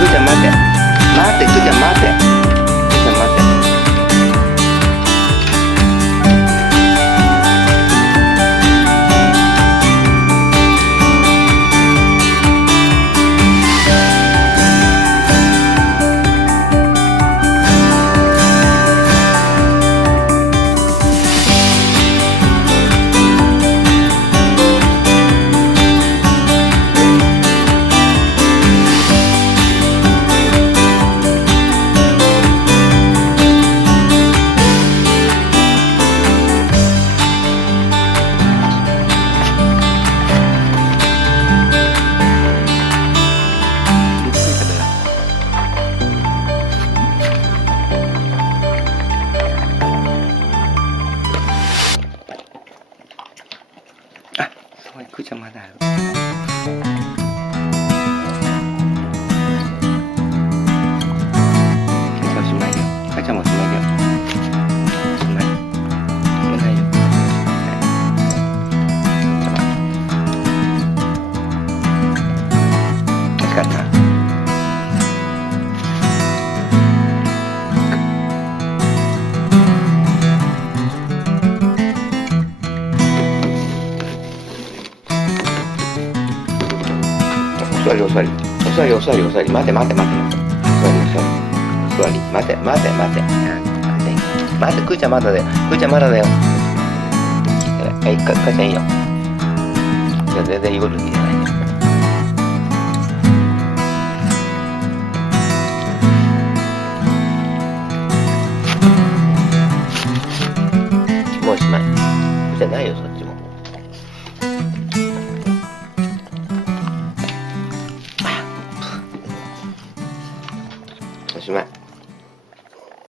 くーちゃん待って。待って、くーちゃん待って。くーちゃん待って。あ、すごい、くーちゃんまだある。おしまいよ。かーちゃんもおしまいよ。おしまい。おしまいよ。美味しかった。お座りお座りお座りお座りお座り、待て待て待て待て、お座りお座りお座り、待て待て待て待て、くーちゃんまだだよ、くーちゃんまだだよ。はい、かーちゃんいいよ。じゃあ全然いいこと聞いてないね。もうおしまいじゃないよ、そっちも。おしまい。